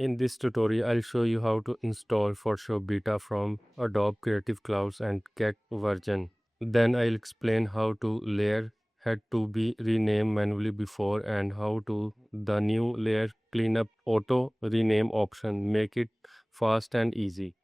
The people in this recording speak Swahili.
In this tutorial, I'll show you how to install Photoshop Beta from Adobe Creative Cloud and get version. Then I'll explain how to layer had to be renamed manually before and how to the new layer cleanup auto rename option make it fast and easy.